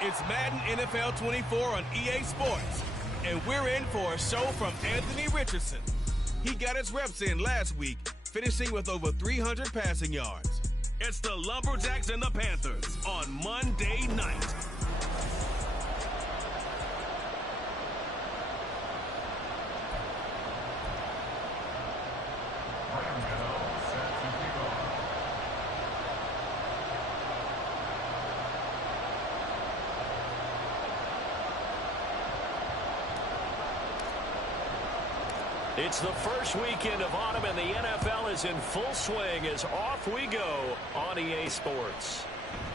It's Madden NFL 24 on EA Sports, and we're in for a show from Anthony Richardson. He got his reps in last week, finishing with over 300 passing yards. It's the Lumberjacks and the Panthers on Monday night. It's the first weekend of autumn, and the NFL is in full swing as off we go on EA Sports.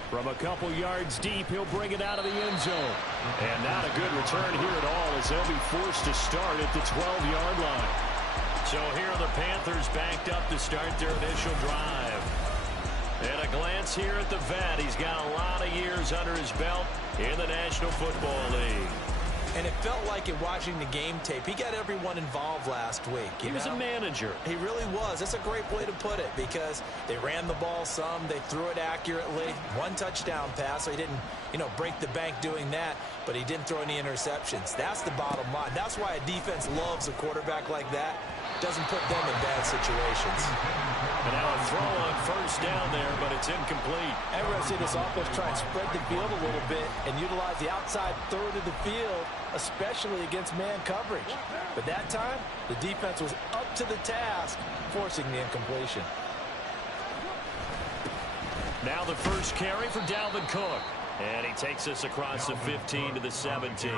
From a couple yards deep, he'll bring it out of the end zone. And not a good return here at all, as they'll be forced to start at the 12-yard line. So here are the Panthers backed up to start their initial drive. And a glance here at the vet. He's got a lot of years under his belt in the National Football League. And it felt like in watching the game tape, he got everyone involved last week. He was a manager. He really was. That's a great way to put it, because they ran the ball some, they threw it accurately. One touchdown pass, so he didn't, break the bank doing that, but he didn't throw any interceptions. That's the bottom line. That's why a defense loves a quarterback like that. Doesn't put them in bad situations. And now a throw on first down there, but it's incomplete. And we're going to see this offense try and spread the field a little bit and utilize the outside third of the field, especially against man coverage. But that time, the defense was up to the task, forcing the incompletion. Now the first carry for Dalvin Cook. And he takes us across the 15 to the 17.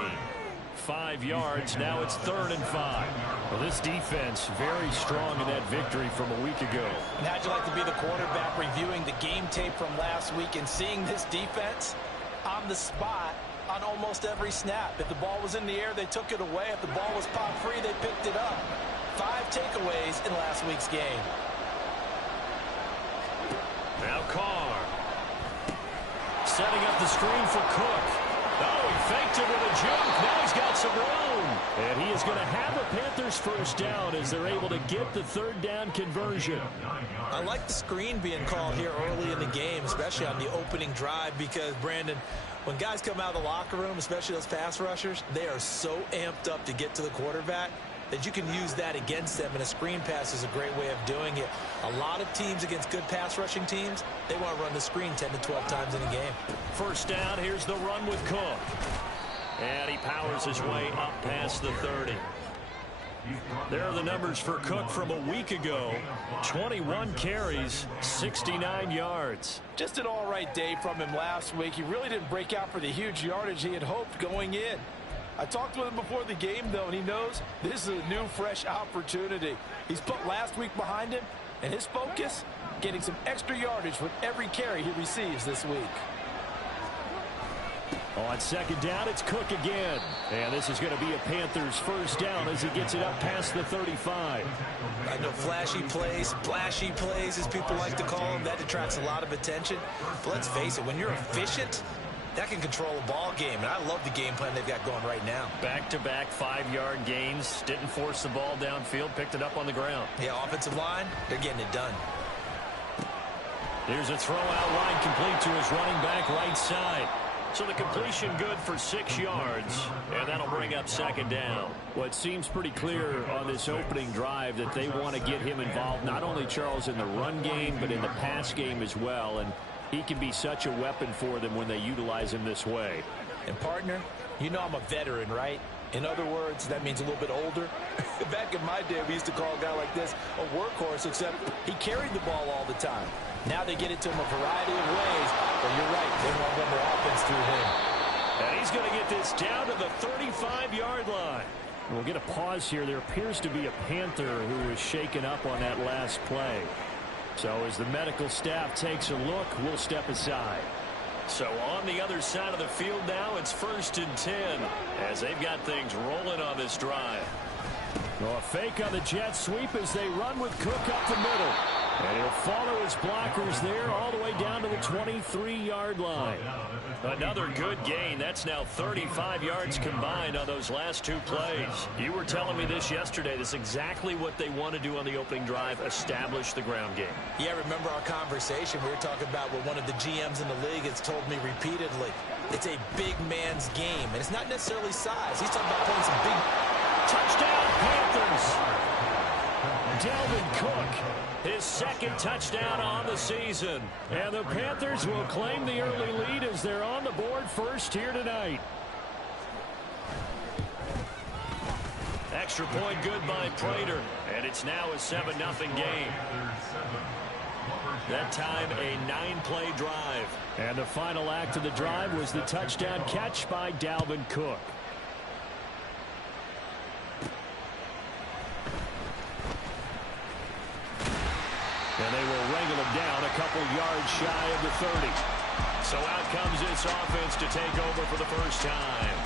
5 yards. Now it's 3rd and 5. Well, this defense very strong in that victory from a week ago. And how'd you like to be the quarterback reviewing the game tape from last week and seeing this defense on the spot on almost every snap? If the ball was in the air, they took it away. If the ball was pop free, they picked it up. 5 takeaways in last week's game. Now Carr. Setting up the screen for Cook. Oh, he faked it with a jump. Now he's got some room. And he is going to have a Panthers first down as they're able to get the 3rd down conversion. I like the screen being called here early in the game, especially on the opening drive, because, Brandon, when guys come out of the locker room, especially those pass rushers, they are so amped up to get to the quarterback that you can use that against them, and a screen pass is a great way of doing it. A lot of teams against good pass rushing teams, they want to run the screen 10 to 12 times in a game. First down, here's the run with Cook. And he powers his way up past the 30. There are the numbers for Cook from a week ago. 21 carries, 69 yards. Just an all-right day from him last week. He really didn't break out for the huge yardage he had hoped going in. I talked with him before the game, though, and he knows this is a new, fresh opportunity. He's put last week behind him, and his focus, getting some extra yardage with every carry he receives this week. On 2nd down, it's Cook again. And this is going to be a Panthers first down as he gets it up past the 35. I know flashy plays, splashy plays, as people like to call them, that attracts a lot of attention. But let's face it, when you're efficient, that can control a ball game, and I love the game plan they've got going right now. Back-to-back 5-yard gains. Didn't force the ball downfield. Picked it up on the ground. Yeah, offensive line, they're getting it done. Here's a throw out line complete to his running back right side. So the completion good for 6 yards, and that'll bring up 2nd down. Well, it seems pretty clear on this opening drive that they want to get him involved, not only, Charles, in the run game, but in the pass game as well. And he can be such a weapon for them when they utilize him this way. And, partner, you know I'm a veteran, right? In other words, that means a little bit older. Back in my day, we used to call a guy like this a workhorse, except he carried the ball all the time. Now they get it to him a variety of ways. But you're right, they want to run their offense through him. And he's going to get this down to the 35-yard line. We'll get a pause here. There appears to be a Panther who is shaken up on that last play. So as the medical staff takes a look, we'll step aside. So on the other side of the field now, it's 1st and 10 as they've got things rolling on this drive. Well, a fake on the jet sweep as they run with Cook up the middle. And he'll follow his blockers there all the way down to the 23-yard line. Another good gain. That's now 35 yards combined on those last two plays. You were telling me this yesterday. This is exactly what they want to do on the opening drive, establish the ground game. Yeah, remember our conversation. We were talking about what one of the GMs in the league has told me repeatedly. It's a big man's game, and it's not necessarily size. He's talking about playing some big... Touchdown, Panthers! Dalvin Cook, his second touchdown on the season. And the Panthers will claim the early lead as they're on the board first here tonight. Extra point good by Prater. And it's now a 7-0 game. That time a 9-play drive. And the final act of the drive was the touchdown catch by Dalvin Cook. And they will wrangle him down a couple yards shy of the 30. So out comes this offense to take over for the first time.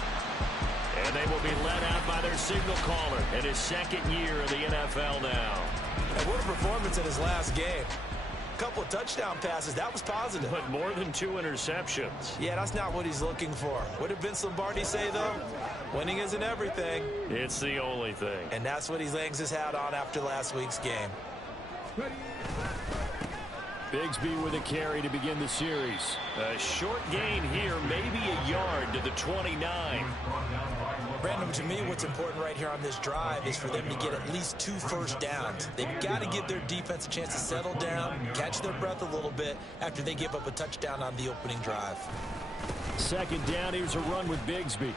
And they will be led out by their signal caller in his second year of the NFL now. And what a performance in his last game. A couple of touchdown passes. That was positive. But more than 2 interceptions. Yeah, that's not what he's looking for. What did Vince Lombardi say, though? Winning isn't everything. It's the only thing. And that's what he hangs his hat on after last week's game. Bigsby with a carry to begin the series. A short gain here, maybe a yard to the 29. Brandon, to me, what's important right here on this drive is for them to get at least 2 first downs. They've got to give their defense a chance to settle down, catch their breath a little bit after they give up a touchdown on the opening drive. Second down, here's a run with Bigsby.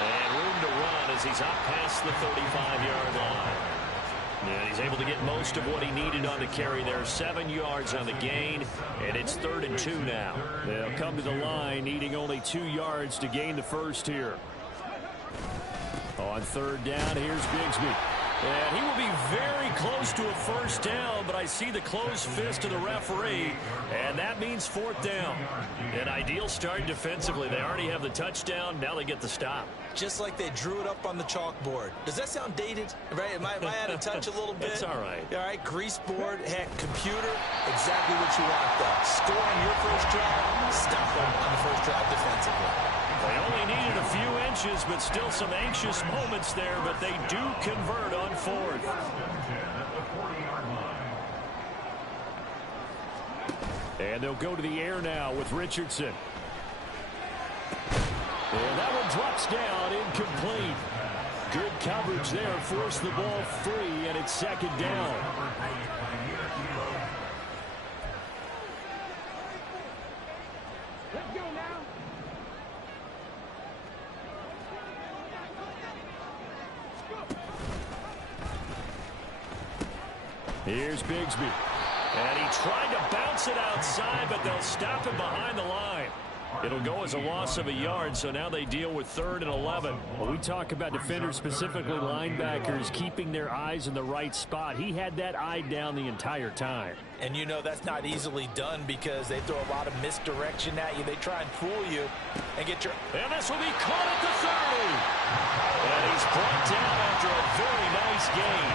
And room to run as he's up past the 35-yard line. And he's able to get most of what he needed on the carry there. 7 yards on the gain, and it's 3rd and 2 now. They'll come to the line, needing only 2 yards to gain the first here. On 3rd down, here's Bigsby. And he will be very close to a first down, but I see the closed fist of the referee, and that means 4th down. An ideal start defensively. They already have the touchdown. Now they get the stop. Just like they drew it up on the chalkboard. Does that sound dated? Right? Am I out of touch a little bit? It's all right. All right, grease board, heck, computer, exactly what you want, though. Score on your first drive, stop them on the first drive defensively. They only needed a few inches, but still some anxious moments there, but they do convert on 4th. And they'll go to the air now with Richardson. And that one drops down, incomplete. Good coverage there, forced the ball free, and it's 2nd down. Let's go now. Here's Bigsby. And he tried to bounce it outside, but they'll stop him behind the line. It'll go as a loss of a yard, so now they deal with 3rd and 11. Well, we talk about defenders, specifically linebackers, keeping their eyes in the right spot. He had that eye down the entire time. And you know that's not easily done because they throw a lot of misdirection at you. They try and fool you and get your... And this will be caught at the 30. And he's brought down after a very nice gain.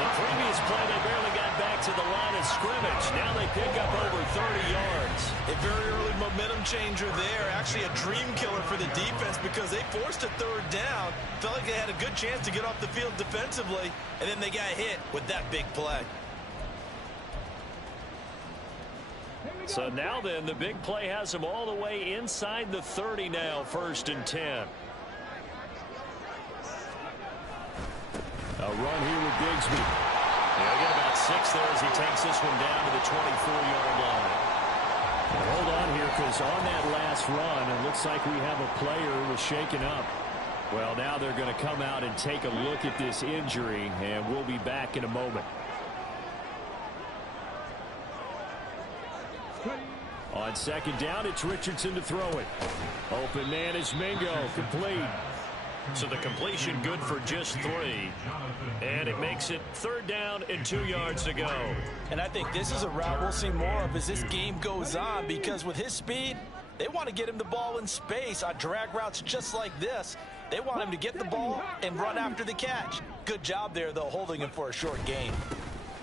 The previous play, they barely got back to the line of scrimmage. Now they pick up over 30 yards. A very early momentum changer there. Actually a dream killer for the defense because they forced a 3rd down. Felt like they had a good chance to get off the field defensively, and then they got hit with that big play. So now then, the big play has them all the way inside the 30 now, 1st and 10. A run here with Bigsby. They'll get about 6 there as he takes this one down to the 24-yard line. And hold on here, because on that last run, it looks like we have a player who was shaken up. Well, now they're going to come out and take a look at this injury, and we'll be back in a moment. On 2nd down, it's Richardson to throw it. Open man is Mingo, complete. So the completion good for just 3. And it makes it 3rd down and 2 yards to go. And I think this is a route we'll see more of as this game goes on because with his speed, they want to get him the ball in space on drag routes just like this. They want him to get the ball and run after the catch. Good job there, though, holding him for a short gain.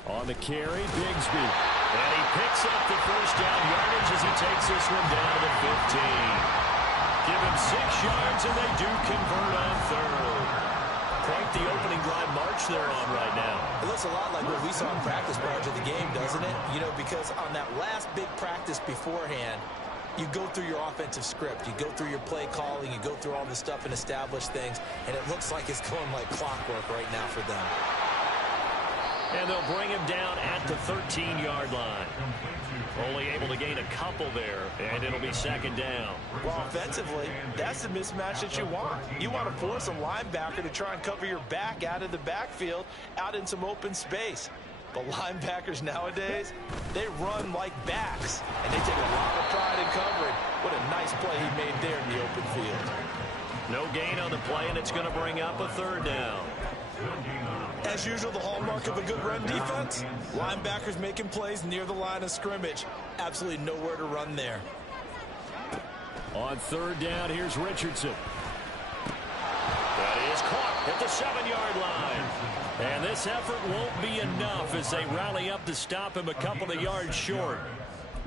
On the carry, Bigsby. And he picks up the first down yardage as he takes this one down to the 15. Give him 6 yards, and they do convert on third. Quite the opening drive march they're on right now. It looks a lot like what we saw in practice prior to the game, doesn't it? You know, because on that last big practice beforehand, you go through your offensive script. You go through your play calling. You go through all the stuff and establish things. And it looks like it's going like clockwork right now for them. And they'll bring him down at the 13-yard line. Only able to gain a couple there, and it'll be second down. Well, offensively, that's the mismatch that you want. You want to force a linebacker to try and cover your back out of the backfield, out in some open space. But linebackers nowadays, they run like backs, and they take a lot of pride in covering. What a nice play he made there in the open field. No gain on the play, and it's going to bring up a third down. As usual, the hallmark of a good run defense, linebackers making plays near the line of scrimmage. Absolutely nowhere to run there. On third down, here's Richardson. That is caught at the 7-yard line. And this effort won't be enough as they rally up to stop him a couple of yards short.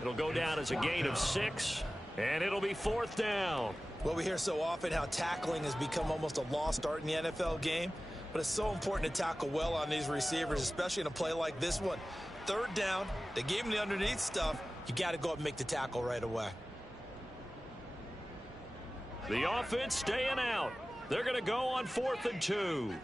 It'll go down as a gain of 6, and it'll be fourth down. Well, we hear so often how tackling has become almost a lost art in the NFL game. But it's so important to tackle well on these receivers, especially in a play like this one. Third down, they gave him the underneath stuff. You got to go up and make the tackle right away. The offense staying out. They're going to go on 4th and 2.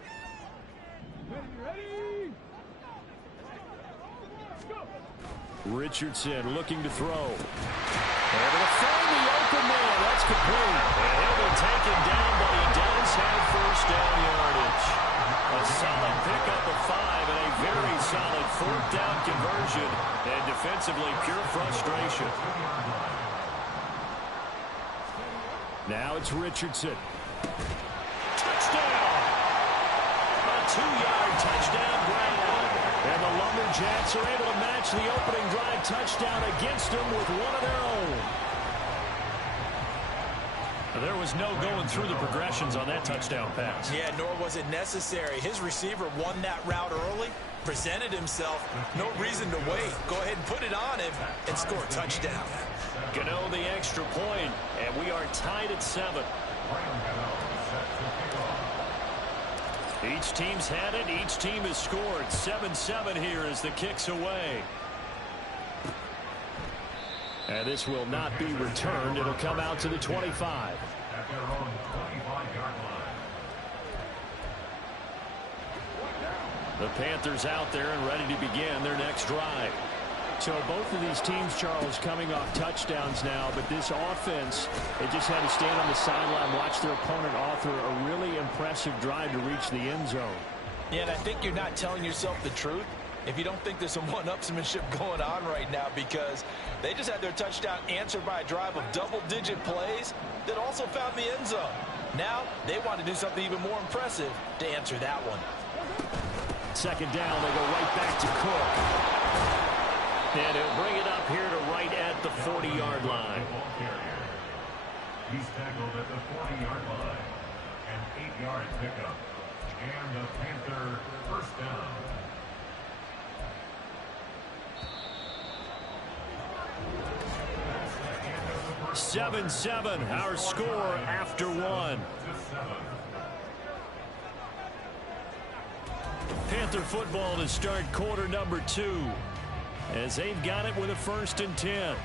Richardson looking to throw. Able to find the open man. That's complete. And he'll be taken down, but he does have first down yardage. A solid pickup of 5 and a very solid 4th down conversion. And defensively, pure frustration. Now it's Richardson. Touchdown! A 2-yard touchdown grab. And the Lumberjacks are able to match the opening drive touchdown against them with one of their own. There was no going through the progressions on that touchdown pass. Yeah, nor was it necessary. His receiver won that route early, presented himself. No reason to wait. Go ahead and put it on him and score a touchdown. Gano the extra point, and we are tied at 7. Each team's had it. Each team has scored. 7-7 here as the kick's away. And this will not be returned. It'll come out to the 25. The Panthers out there and ready to begin their next drive. So both of these teams, Charles, coming off touchdowns now, but this offense, they just had to stand on the sideline, watch their opponent author a really impressive drive to reach the end zone. Yeah, and I think you're not telling yourself the truth if you don't think there's some one-upsmanship going on right now, because they just had their touchdown answered by a drive of double-digit plays that also found the end zone. Now they want to do something even more impressive to answer that one. Second down, they go right back to Cook. And he'll bring it up here to right at the 40-yard line. He's tackled at the 40-yard line. An 8-yard pickup. And the Panther first down. Seven, our score after 1. Panther football to start quarter number 2. As they've got it with a 1st and 10.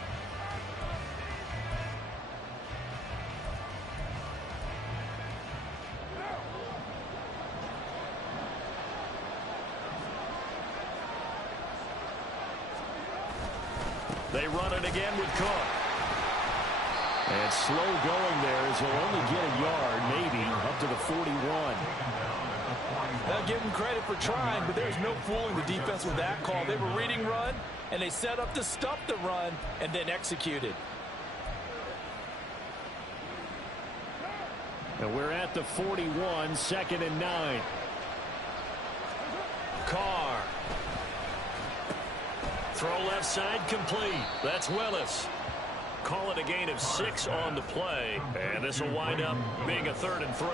They run it again with Cook. And slow going there as he'll only get a yard, maybe, up to the 41. They'll give him credit for trying, but there's no fooling the defense with that call. They were reading run, and they set up to stop the run, and then executed. And we're at the 41, 2nd and 9. Carr. Throw left side complete. That's Willis. Call it a gain of 6 on the play, and this will wind up being a 3rd and 3.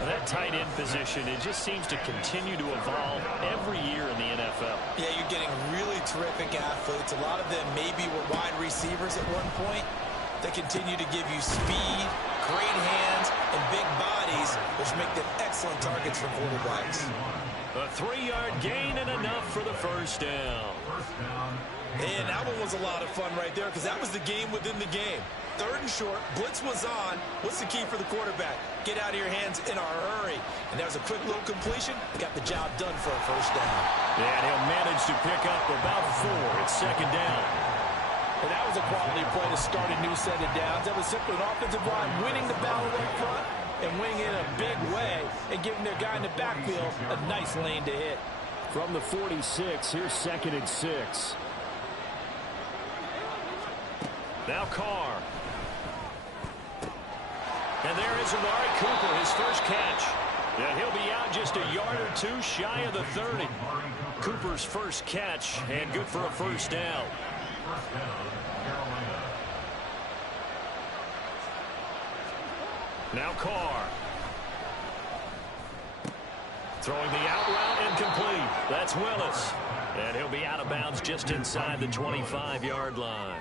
That tight end position, it just seems to continue to evolve every year in the NFL. Yeah, you're getting really terrific athletes. A lot of them maybe were wide receivers at one point. They continue to give you speed, great hands, and big bodies, which make them excellent targets for quarterbacks. A 3-yard gain and enough for the first down. And that one was a lot of fun right there because that was the game within the game. 3rd and short, blitz was on. What's the key for the quarterback? Get out of your hands in a hurry. And that was a quick little completion. Got the job done for a first down. Yeah, and he'll manage to pick up about 4. It's 2nd down. And that was a quality play to start a new set of downs. That was simply an offensive line winning the battle up front and winning it in a big way and giving their guy in the backfield a nice lane to hit. From the 46, here's 2nd and 6. Now Carr. And there is Amari Cooper, his first catch. And he'll be out just a yard or 2 shy of the 30. Cooper's first catch and good for a first down. Now Carr. Throwing the out route incomplete. That's Willis. And he'll be out of bounds just inside the 25-yard line.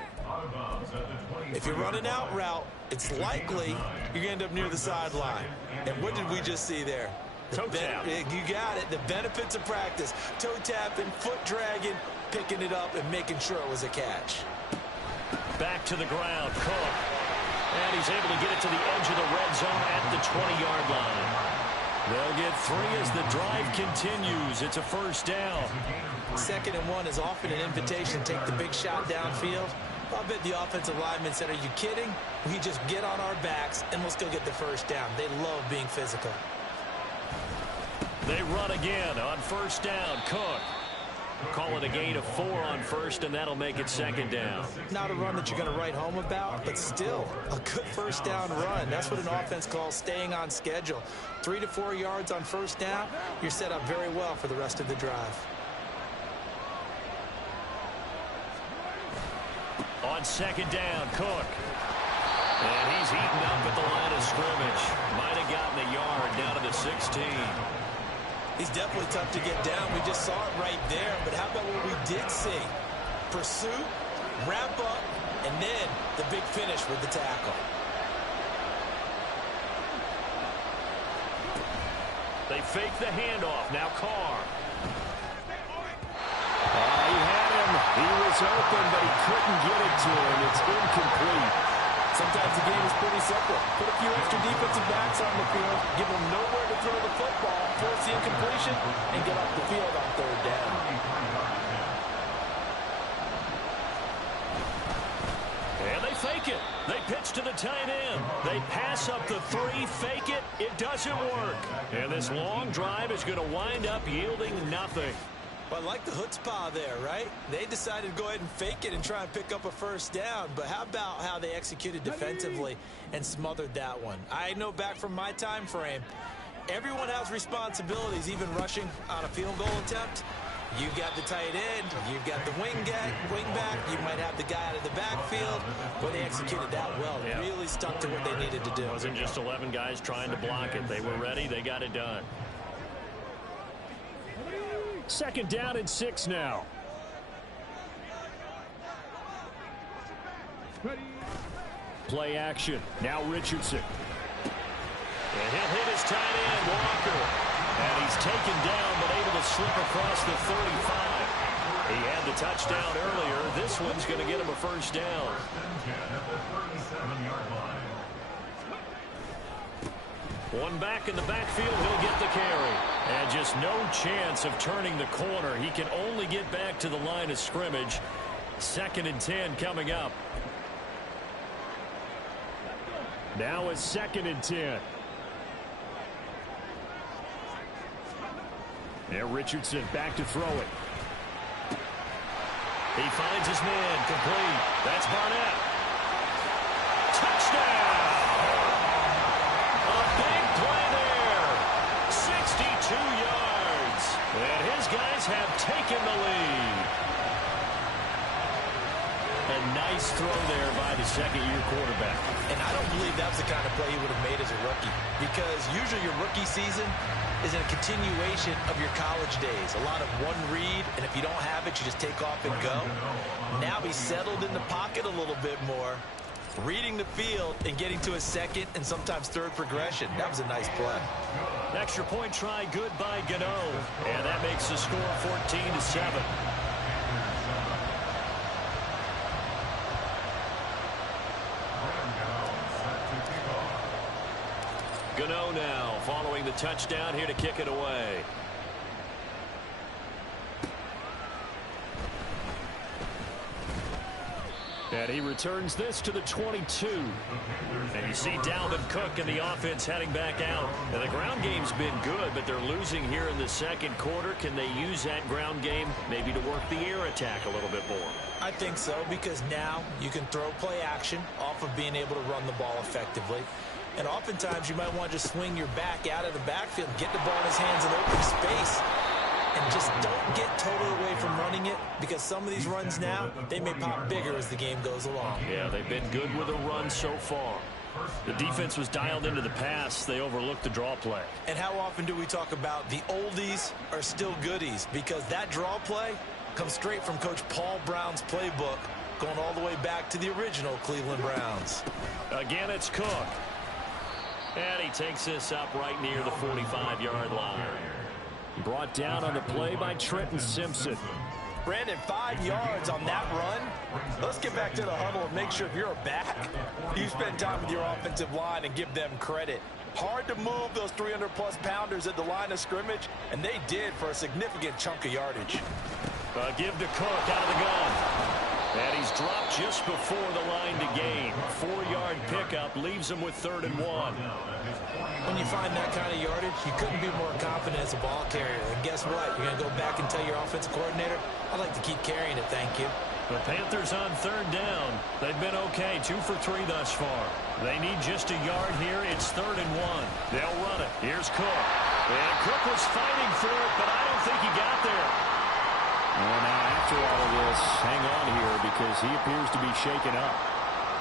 If you run an out route, it's likely you're going to end up near the sideline. And what did we just see there? Toe tap. You got it. The benefits of practice. Toe tapping, foot dragging, picking it up, and making sure it was a catch. Back to the ground, Cook. And he's able to get it to the edge of the red zone at the 20-yard line. They'll get 3 as the drive continues. It's a first down. 2nd and 1 is often an invitation to take the big shot downfield. I bet the offensive lineman said, are you kidding? We just get on our backs and let's go get the first down. They love being physical. They run again on first down. Cook. Call it a gain of 4 on first, and that'll make it 2nd down. Not a run that you're going to write home about, but still a good first down run. That's what an offense calls staying on schedule. 3 to 4 yards on first down, you're set up very well for the rest of the drive. On 2nd down, Cook. And he's heating up at the line of scrimmage. Might have gotten a yard down to the 16. He's definitely tough to get down. We just saw it right there. But how about what we did see? Pursuit, wrap up, and then the big finish with the tackle. They fake the handoff. Now Carr. He had him. He was open, but he couldn't get it to him. It's incomplete. Sometimes the game is pretty simple. Put a few extra defensive backs on the field, give them nowhere to throw the football, force the incompletion, and get off the field on 3rd down. And they fake it. They pitch to the tight end. They pass up the 3, fake it. It doesn't work. And this long drive is going to wind up yielding nothing. Well, I like the chutzpah there, right? They decided to go ahead and fake it and try and pick up a first down. But how about how they executed defensively and smothered that one? I know back from my time frame, everyone has responsibilities, even rushing on a field goal attempt. You've got the tight end, you've got the wing back, you might have the guy out of the backfield. But they executed that well. Yeah. Really stuck to what they needed to do. It wasn't just 11 guys trying to block it. They were ready. They got it done. 2nd down and 6 now. Play action. Now Richardson. And he'll hit his tight end, Walker. And he's taken down, but able to slip across the 35. He had the touchdown earlier. This one's going to get him a first down. One back in the backfield, he'll get the carry. And just no chance of turning the corner. He can only get back to the line of scrimmage. 2nd and 10 coming up. Now it's 2nd and 10. There, Richardson back to throw it. He finds his man, complete. That's Barnett. Touchdown! A big play there. 62 yards. And his guys have taken the lead. And a nice throw there by the second-year quarterback. And I don't believe that was the kind of play he would have made as a rookie, because usually your rookie season is a continuation of your college days. A lot of one read, and if you don't have it, you just take off and go. Now he's settled in the pocket a little bit more, reading the field and getting to a second and sometimes third progression. That was a nice play. Extra point try good by Gano. And that makes the score 14-7. Gano now following the touchdown here to kick it away. And he returns this to the 22. And you see Dalvin Cook and the offense heading back out. And the ground game's been good, but they're losing here in the second quarter. Can they use that ground game maybe to work the air attack a little bit more? I think so, because now you can throw play action off of being able to run the ball effectively. And oftentimes you might want to just swing your back out of the backfield and get the ball in his hands in open space. And just don't get totally away from running it, because some of these runs now, they may pop bigger as the game goes along. Yeah, they've been good with a run so far. The defense was dialed into the pass. They overlooked the draw play. And how often do we talk about the oldies are still goodies? Because that draw play comes straight from Coach Paul Brown's playbook, going all the way back to the original Cleveland Browns. Again, it's Cook. And he takes this up right near the 45-yard line. Brought down on the play by Trenton Simpson. Brandon, 5 yards on that run. Let's get back to the huddle and make sure if you're a back, you spend time with your offensive line and give them credit. Hard to move those 300-plus pounders at the line of scrimmage, and they did for a significant chunk of yardage. Give to Cook out of the gun. And he's dropped just before the line to gain. 4-yard pickup leaves him with 3rd and 1. When you find that kind of yardage, you couldn't be more confident as a ball carrier. And guess what? You're going to go back and tell your offensive coordinator, I'd like to keep carrying it, thank you. The Panthers on 3rd down. They've been okay, 2 for 3 thus far. They need just a yard here. It's 3rd and 1. They'll run it. Here's Cook. And Cook was fighting for it, but I don't think he got there. Well, now after all of this, hang on here because he appears to be shaken up.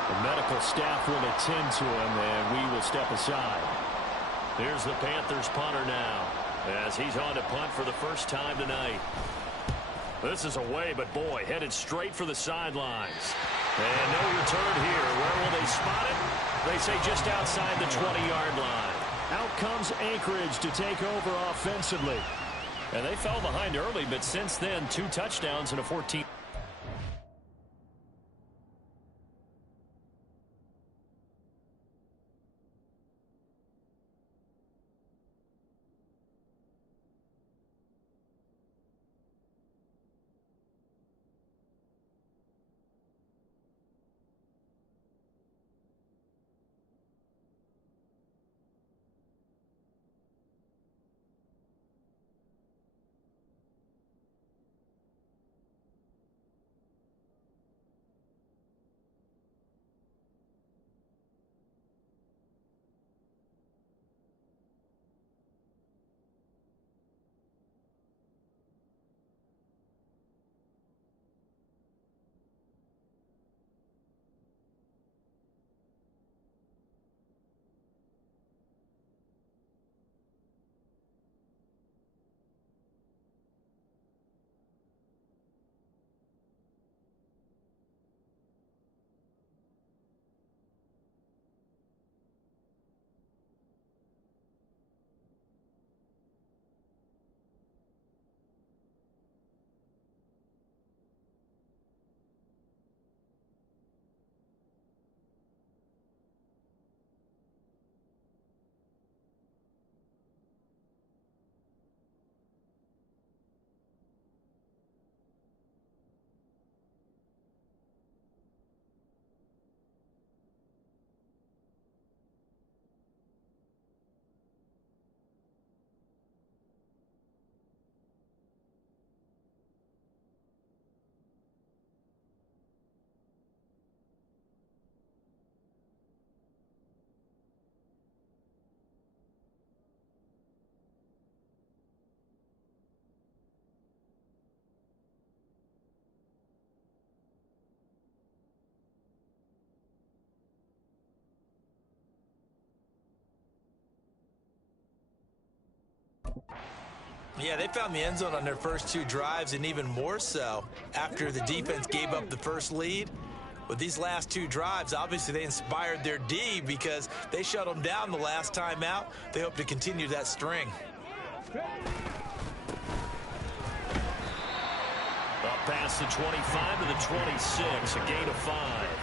The medical staff will attend to him, and we will step aside. Here's the Panthers punter now as he's on to punt for the first time tonight. This is away, but boy, headed straight for the sidelines. And no return here. Where will they spot it? They say just outside the 20-yard line. Out comes Anchorage to take over offensively. And they fell behind early, but since then, 2 touchdowns and a 14. Yeah, they found the end zone on their first 2 drives, and even more so after the defense gave up the first lead. With these last 2 drives, obviously they inspired their D because they shut them down the last time out. They hope to continue that string. Up past the 25 to the 26, a gain of 5.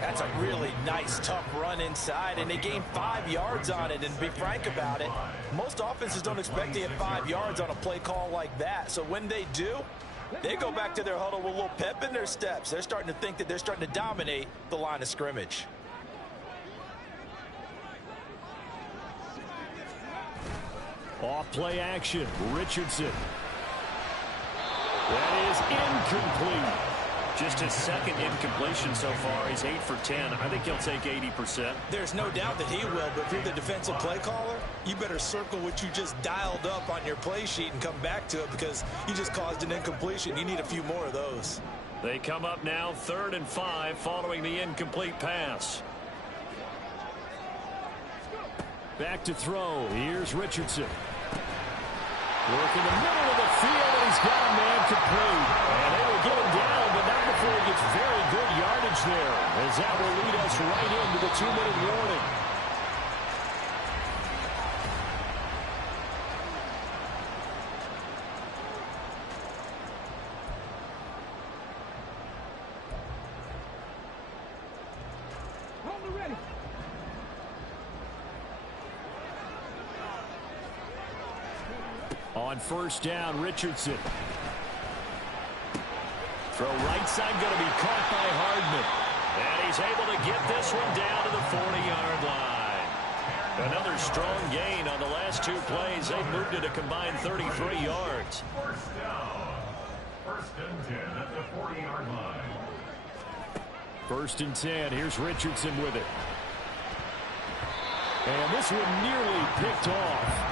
That's a really nice, tough run inside, and they gained 5 yards on it. And to be frank about it, most offenses don't expect to get 5 yards on a play call like that. So when they do, they go back to their huddle with a little pep in their steps. They're starting to think that they're starting to dominate the line of scrimmage. Off play action, Richardson. That is incomplete. Just his second incompletion so far. He's 8 for 10. I think he'll take 80%. There's no doubt that he will, but if you're the defensive play caller, you better circle what you just dialed up on your play sheet and come back to it because you just caused an incompletion. You need a few more of those. They come up now 3rd and 5 following the incomplete pass. Back to throw. Here's Richardson. Working the middle of the field, and he's got a man complete. And they will get him down, but not before he gets very good yardage there, as that will lead us right into the 2-minute warning. On first down, Richardson. Throw right side going to be caught by Hardman. And he's able to get this one down to the 40-yard line. Another strong gain on the last 2 plays. They've moved it a combined 33 yards. First down. 1st and 10 at the 40-yard line. 1st and 10. Here's Richardson with it. And this one nearly picked off.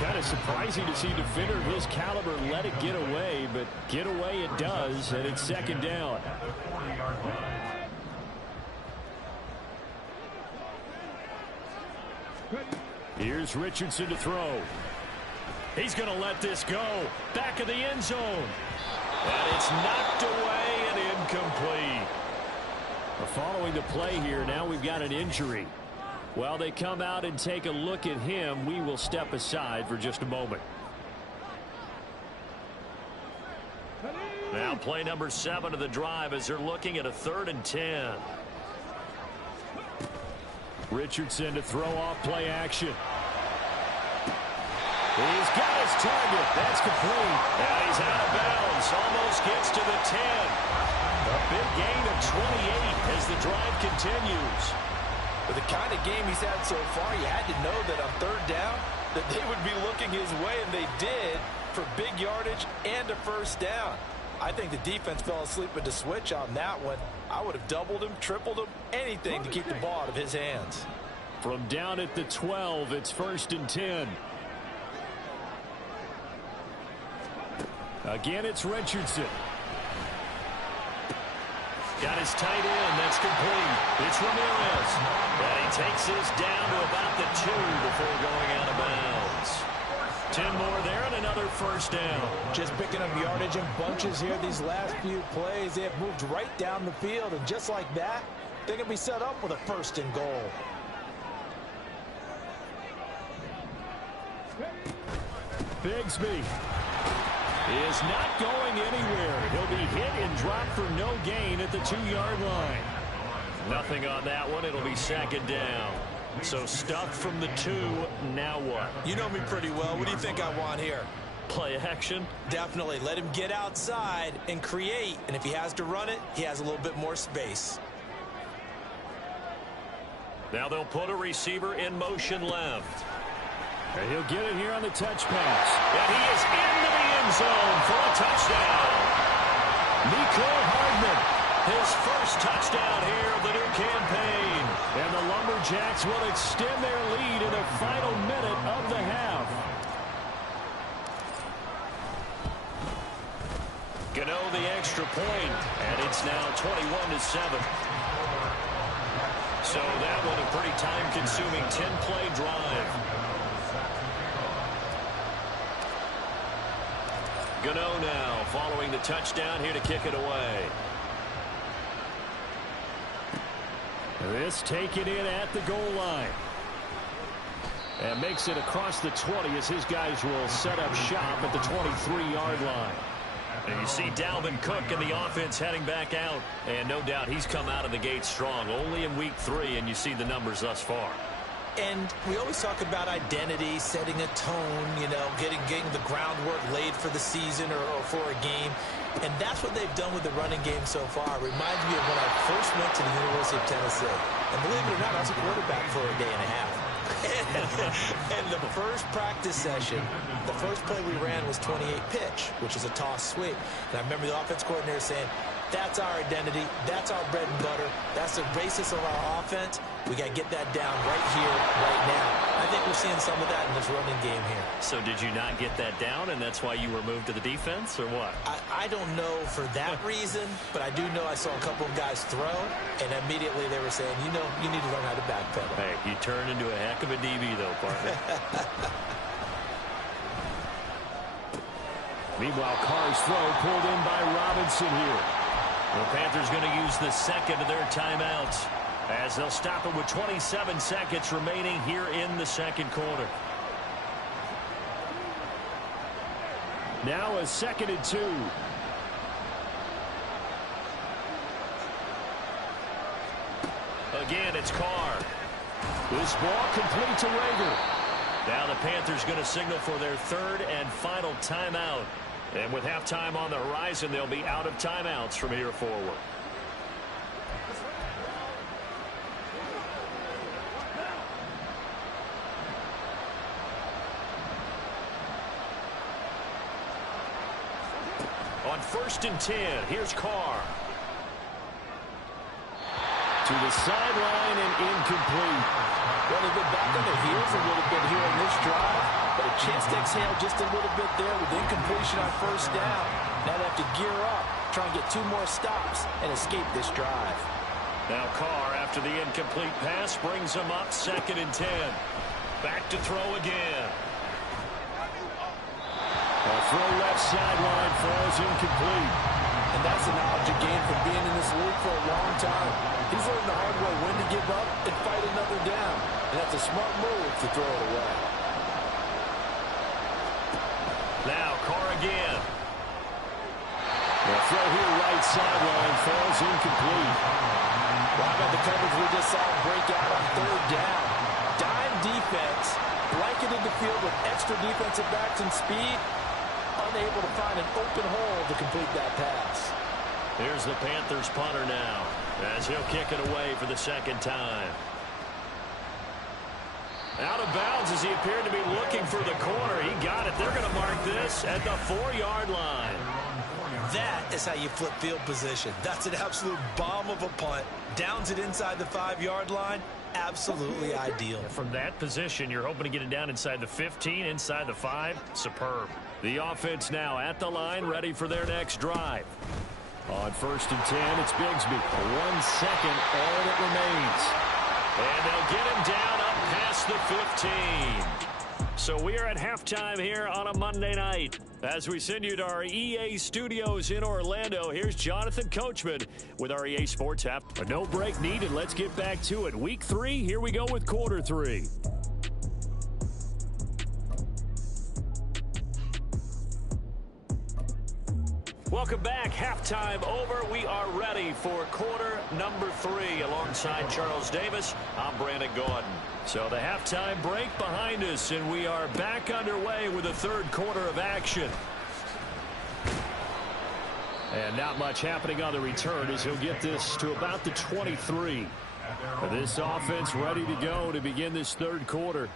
Kind of surprising to see a defender of his caliber let it get away, but get away it does, and it's 2nd down. Here's Richardson to throw. He's going to let this go. Back of the end zone. And it's knocked away and incomplete. Following the play here, now we've got an injury. While they come out and take a look at him, we will step aside for just a moment. Now play number 7 of the drive as they're looking at a 3rd and 10. Richardson to throw off play action. He's got his target. That's complete. And he's out of bounds. Almost gets to the 10. A big gain of 28 as the drive continues. With the kind of game he's had so far, you had to know that on 3rd down that they would be looking his way, and they did, for big yardage and a 1st down. I think the defense fell asleep with the switch on that one. I would have doubled him, tripled him, anything to keep the ball out of his hands. From down at the 12, it's 1st and 10. Again, it's Richardson. Got his tight end. That's complete. It's Ramirez. And he takes this down to about the 2 before going out of bounds. 10 more there and another 1st down. Just picking up yardage in bunches here these last few plays. They have moved right down the field, and just like that, they can be set up with a 1st and goal. Bigsby is not going anywhere. He'll be hit and dropped for no gain at the 2-yard line. Nothing on that one. It'll be 2nd down. So stuffed from the 2. Now what? You know me pretty well. What do you think I want here? Play action? Definitely. Let him get outside and create. And if he has to run it, he has a little bit more space. Now they'll put a receiver in motion left. And he'll get it here on the touch pass. And he is into the end zone for a touchdown. Mecole Hardman, his first touchdown here of the new campaign. And the Lumberjacks will extend their lead in the final minute of the half. Gano the extra point, and it's now 21-7. So that one a pretty time-consuming 10-play drive. Gano now following the touchdown here to kick it away. This taken in at the goal line. And makes it across the 20 as his guys will set up shop at the 23-yard line. And you see Dalvin Cook and the offense heading back out. And no doubt he's come out of the gate strong. Only in week 3, and you see the numbers thus far. And we always talk about identity, setting a tone, you know, getting the groundwork laid for the season or for a game. And that's what they've done with the running game so far. It reminds me of when I first went to the University of Tennessee. And believe it or not, I was a quarterback for a day and a half. And the first practice session, the first play we ran was 28 pitch, which is a toss sweep. And I remember the offense coordinator saying, that's our identity, that's our bread and butter, that's the basis of our offense. We got to get that down right here, right now. I think we're seeing some of that in this running game here. So did you not get that down, and that's why you were moved to the defense, or what? I don't know for that reason, but I do know I saw a couple of guys throw, and immediately they were saying, you know, you need to learn how to backpedal. Hey, you turned into a heck of a DB, though, partner. Meanwhile, Carr's throw pulled in by Robinson here. The Panthers going to use the second of their timeouts as they'll stop it with 27 seconds remaining here in the second quarter. Now a 2nd and 2. Again, it's Carr. This ball complete to Rager. Now the Panthers going to signal for their 3rd and final timeout. And with halftime on the horizon, they'll be out of timeouts from here forward. On 1st and 10, here's Carr. To the sideline and incomplete. Well, they've been back on their heels a little bit here in this drive, but a chance to exhale just a little bit there with incompletion on 1st down. Now they have to gear up, try and get 2 more stops and escape this drive. Now Carr, after the incomplete pass, brings him up 2nd and 10. Back to throw again. A throw left sideline falls incomplete. And that's the knowledge you gain from being in this league for a long time. He's learned the hard way when to give up and fight another down. And that's a smart move to throw it away. Now Carr again. The throw here right sideline falls incomplete. Well, how about the coverage we just saw break out on 3rd down? Dime defense, blanketed the field with extra defensive backs and speed. Unable to find an open hole to complete that pass. Here's the Panthers punter now as he'll kick it away for the 2nd time. Out of bounds as he appeared to be looking for the corner. He got it. They're going to mark this at the 4-yard line. That is how you flip field position. That's an absolute bomb of a punt. Downs it inside the 5-yard line. Absolutely ideal. From that position, you're hoping to get it down inside the 15, inside the 5. Superb. The offense now at the line, ready for their next drive. On 1st and 10, it's Bigsby. 1 second, all that remains. And they'll get him down up past the 15. So we are at halftime here on a Monday night. As we send you to our EA studios in Orlando, here's Jonathan Coachman with our EA Sports app. A no break needed. Let's get back to it. Week 3, here we go with quarter 3. Welcome back. Halftime over. We are ready for quarter number 3. Alongside Charles Davis, I'm Brandon Gordon. So the halftime break behind us, and we are back underway with the 3rd quarter of action. And not much happening on the return as he'll get this to about the 23. This offense ready to go to begin this 3rd quarter.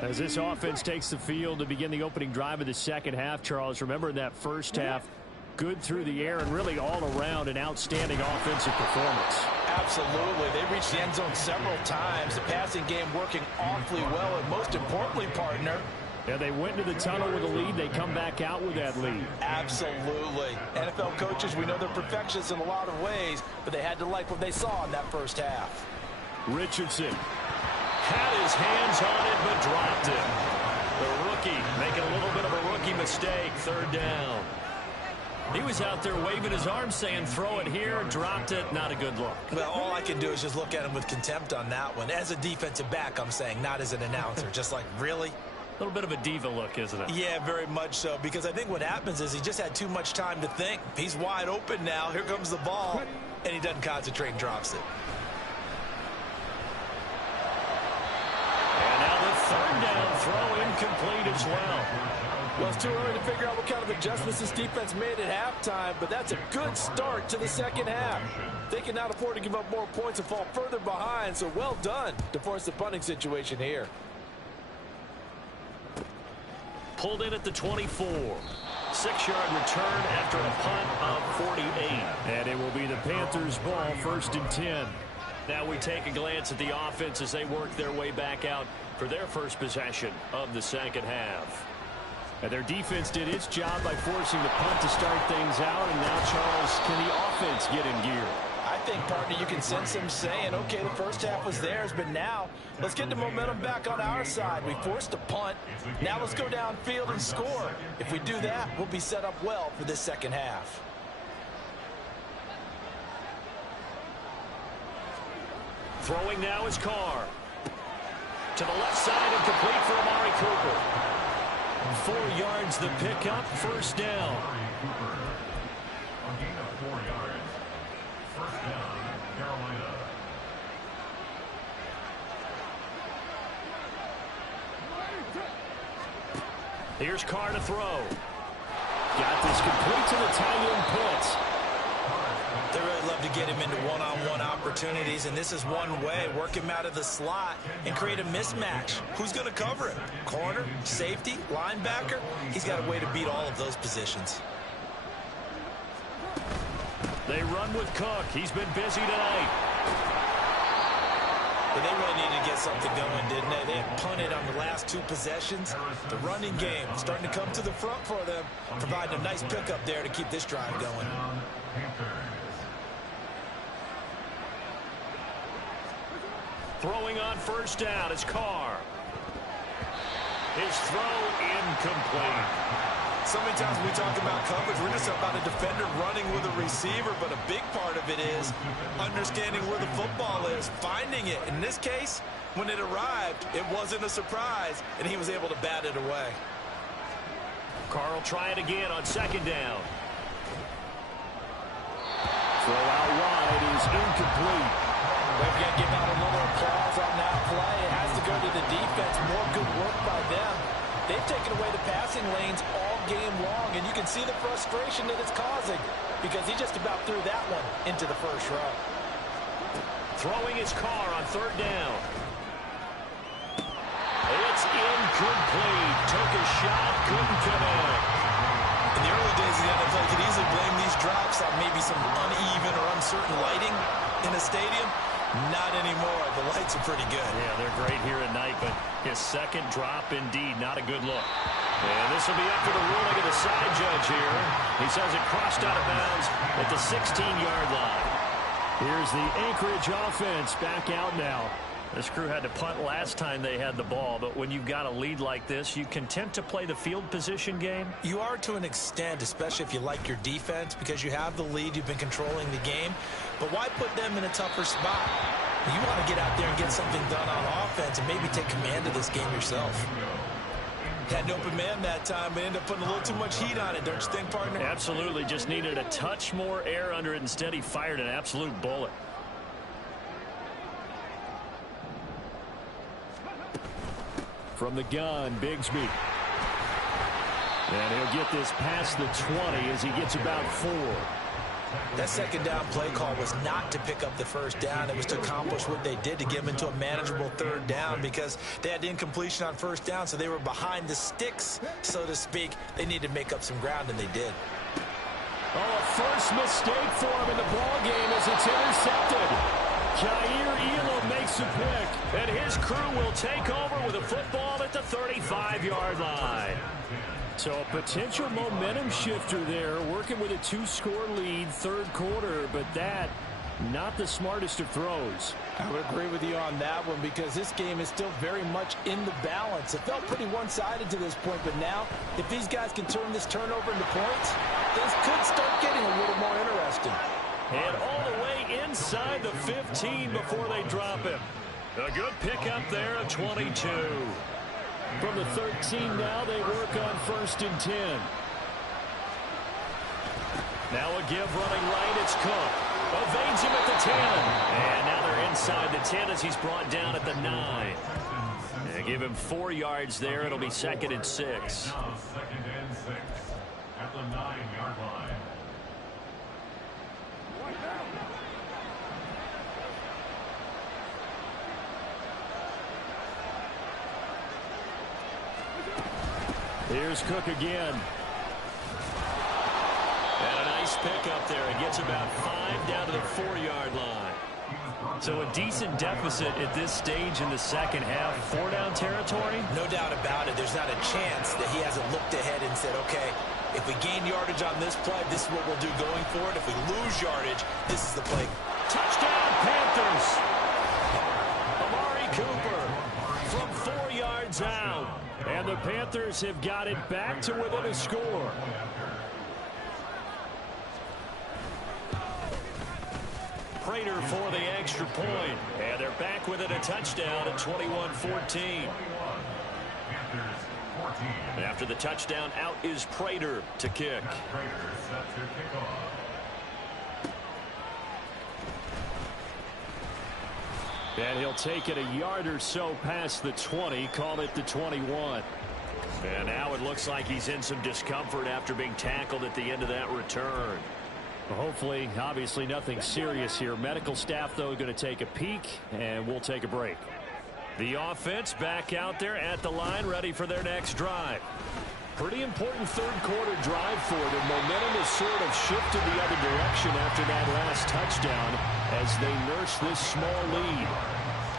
As this offense takes the field to begin the opening drive of the 2nd half, Charles, remember in that 1st half, good through the air and really all around an outstanding offensive performance. Absolutely. They reached the end zone several times. The passing game working awfully well, and most importantly, partner, yeah, they went to the tunnel with a lead. They come back out with that lead. Absolutely. NFL coaches, we know they're perfectionists in a lot of ways, but they had to like what they saw in that 1st half. Richardson had his hands on it but dropped it. The rookie making a little bit of a rookie mistake. 3rd down. He was out there waving his arms saying, throw it here, dropped it, not a good look. Well, all I can do is just look at him with contempt on that one. As a defensive back, I'm saying, not as an announcer. Just like, really? A little bit of a diva look, isn't it? Yeah, very much so, because I think what happens is he just had too much time to think. He's wide open now. Here comes the ball, and he doesn't concentrate and drops it. And now the third down throw incomplete as well. Well, it's too early to figure out what kind of adjustments this defense made at halftime, but that's a good start to the second half. They cannot afford to give up more points and fall further behind, so well done to force the punting situation here. Pulled in at the 24. 6-yard return after a punt of 48. And it will be the Panthers' ball, 1st and 10. Now we take a glance at the offense as they work their way back out for their first possession of the second half. And their defense did its job by forcing the punt to start things out. And now, Charles, can the offense get in gear? I think, partner, you can sense them saying, okay, the first half was theirs, but now let's get the momentum back on our side. We forced a punt. Now let's go downfield and score. If we do that, we'll be set up well for this second half. Throwing now is Carr. To the left side and complete for Amari Cooper. 4 yards the pickup, 1st down. A gain of 4 yards. 1st down, Carolina. Here's Carr to throw. Got this complete to the tight end Pitts. They really love to get him into one-on-one opportunities, and this is one way. Work him out of the slot and create a mismatch. Who's going to cover him? Corner, safety, linebacker? He's got a way to beat all of those positions. They run with Cook. He's been busy tonight. But they really needed to get something going, didn't they? They had punted on the last 2 possessions. The running game starting to come to the front for them, providing a nice pickup there to keep this drive going. Throwing on 1st down is Carr. His throw incomplete. So many times we talk about coverage, we're just about a defender running with a receiver, but a big part of it is understanding where the football is, finding it. In this case, when it arrived, it wasn't a surprise, and he was able to bat it away. Carr will try it again on 2nd down. Throw out wide is incomplete. We've got to give out another applause on that play. It has to go to the defense. More good work by them. They've taken away the passing lanes all game long, and you can see the frustration that it's causing because he just about threw that one into the first row. Throwing his Carr on 3rd down. It's incomplete. Took a shot, couldn't connect. In the early days of the NFL, you could easily blame these drops on maybe some uneven or uncertain lighting in a stadium. Not anymore. The lights are pretty good. Yeah, they're great here at night, but his second drop, indeed, not a good look. And this will be up for the ruling of the side judge here. He says it crossed out of bounds at the 16-yard line. Here's the Anchorage offense back out now. This crew had to punt last time they had the ball, but when you've got a lead like this, you content to play the field position game? You are to an extent, especially if you like your defense, because you have the lead, you've been controlling the game. But why put them in a tougher spot? You want to get out there and get something done on offense and maybe take command of this game yourself. Had an open man that time, but ended up putting a little too much heat on it, don't you think, partner? Absolutely. Just needed a touch more air under it. Instead, he fired an absolute bullet. From the gun, Bigsby. And he'll get this past the 20 as he gets about 4. That second down play call was not to pick up the first down. It was to accomplish what they did, to get them into a manageable 3rd down, because they had incompletion on 1st down, so they were behind the sticks, so to speak. They needed to make up some ground, and they did. Oh, a first mistake for him in the ball game as it's intercepted. Jair Elam makes a pick, and his crew will take over with a football at the 35-yard line. So a potential momentum shifter there, working with a 2-score lead, 3rd quarter, but that, not the smartest of throws. I would agree with you on that one because this game is still very much in the balance. It felt pretty one-sided to this point, but now, if these guys can turn this turnover into points, This could start getting a little more interesting. And all the way inside the 15 before they drop him. A good pickup there at 22. From the 13 now, they work on 1st and 10. Now a give running right, it's Cook. Evades him at the 10. And now they're inside the 10 as he's brought down at the 9. They give him 4 yards there. It'll be 2nd and 6. Now 2nd and 6 at the 9-yard line. Here's Cook again. And a nice pickup there. He gets about 5 down to the 4-yard line. So a decent deficit at this stage in the second half. 4-down territory? No doubt about it. There's not a chance that he hasn't looked ahead and said, okay, if we gain yardage on this play, this is what we'll do going forward. If we lose yardage, this is the play. Touchdown, Panthers! Amari Cooper from 4 yards out. And the Panthers have got it back to within a score. Prater for the extra point. And they're back with it, a touchdown at 21-14. After the touchdown, out is Prater to kick. And he'll take it a yard or so past the 20, call it the 21. And now it looks like he's in some discomfort after being tackled at the end of that return. Well, hopefully, obviously nothing serious here. Medical staff, though, going to take a peek, and we'll take a break. The offense back out there at the line, ready for their next drive. Pretty important third-quarter drive for them. Momentum has sort of shifted the other direction after that last touchdown as they nurse this small lead.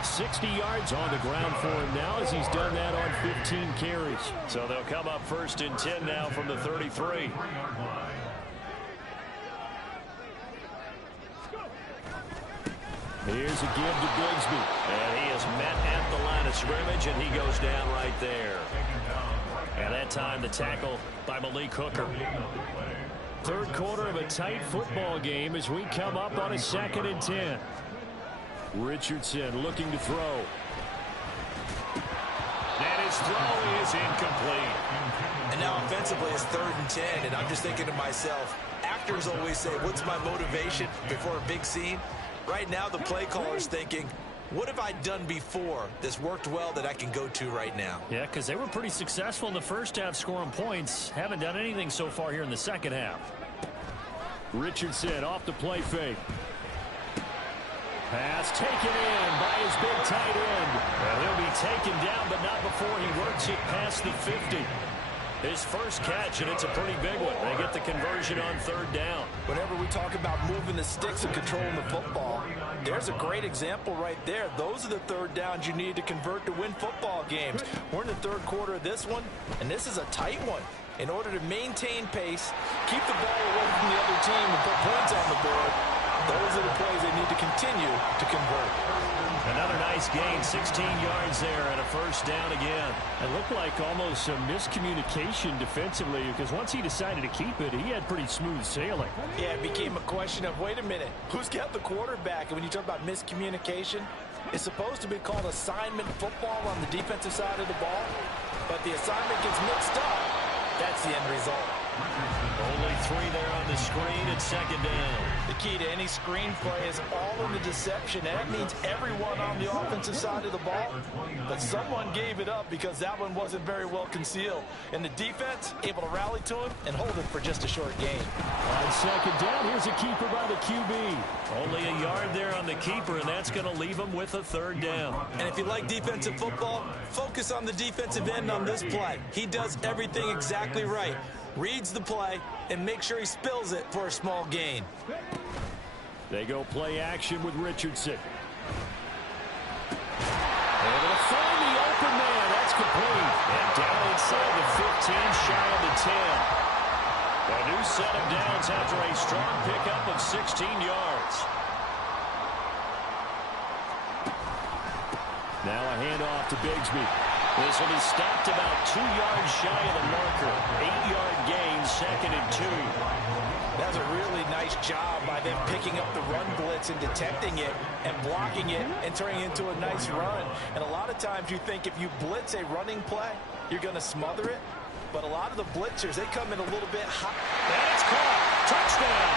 60 yards on the ground for him now as he's done that on 15 carries. So they'll come up 1st and 10 now from the 33. Here's a give to Bigsby. And he is met at the line of scrimmage, and he goes down right there. And that time the tackle by Malik Hooker. Third quarter of a tight football game as we come up on a 2nd and 10. Richardson looking to throw. And his throw is incomplete. And now offensively it's 3rd and 10, and I'm just thinking to myself, actors always say, what's my motivation before a big scene? Right now the play caller's thinking, what have I done before that's worked well that I can go to right now? Yeah, because they were pretty successful in the first half scoring points. Haven't done anything so far here in the second half. Richardson off the play fake. Pass taken in by his big tight end. And he'll be taken down, but not before he works it past the 50. His first catch, and it's a pretty big one. They get the conversion on 3rd down. Whenever we talk about moving the sticks and controlling the football, there's a great example right there. Those are the 3rd downs you need to convert to win football games. We're in the 3rd quarter of this one, and this is a tight one. In order to maintain pace, keep the ball away from the other team and put points on the board, those are the plays they need to continue to convert. Another nice gain, 16 yards there, and a 1st down again. It looked like almost a miscommunication defensively because once he decided to keep it, he had pretty smooth sailing. Yeah, it became a question of, wait a minute, who's got the quarterback? And when you talk about miscommunication, it's supposed to be called assignment football on the defensive side of the ball, but the assignment gets mixed up. That's the end result. Only 3 there on the screen at 2nd down. The key to any screen play is all in the deception. And that means everyone on the offensive side of the ball. But someone gave it up because that one wasn't very well concealed. And the defense able to rally to him and hold it for just a short gain. On 2nd down, here's a keeper by the QB. Only a yard there on the keeper, and that's going to leave him with a 3rd down. And if you like defensive football, focus on the defensive end on this play. He does everything exactly right. Reads the play and make sure he spills it for a small gain. They go play action with Richardson. Able to find the open man. That's complete. And down inside the 15, shy of the 10. A new set of downs after a strong pickup of 16 yards. Now a handoff to Bigsby. This will be stopped about 2 yards shy of the marker. 8-yard gain, 2nd and 2. That's a really nice job by them picking up the run blitz and detecting it and blocking it and turning it into a nice run. And a lot of times you think if you blitz a running play, you're going to smother it. But a lot of the blitzers, they come in a little bit hot. And it's caught. Touchdown.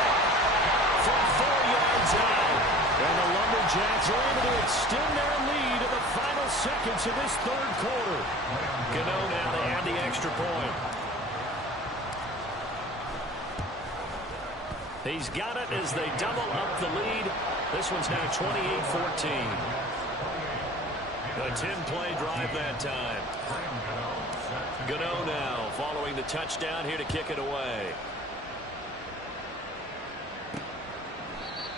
From 4 yards out. And the Lumberjacks are able to extend their lead in the final seconds of this 3rd quarter. Gano now to add the extra point. He's got it as they double up the lead. This one's now 28-14. A 10-play drive that time. Gano now following the touchdown here to kick it away.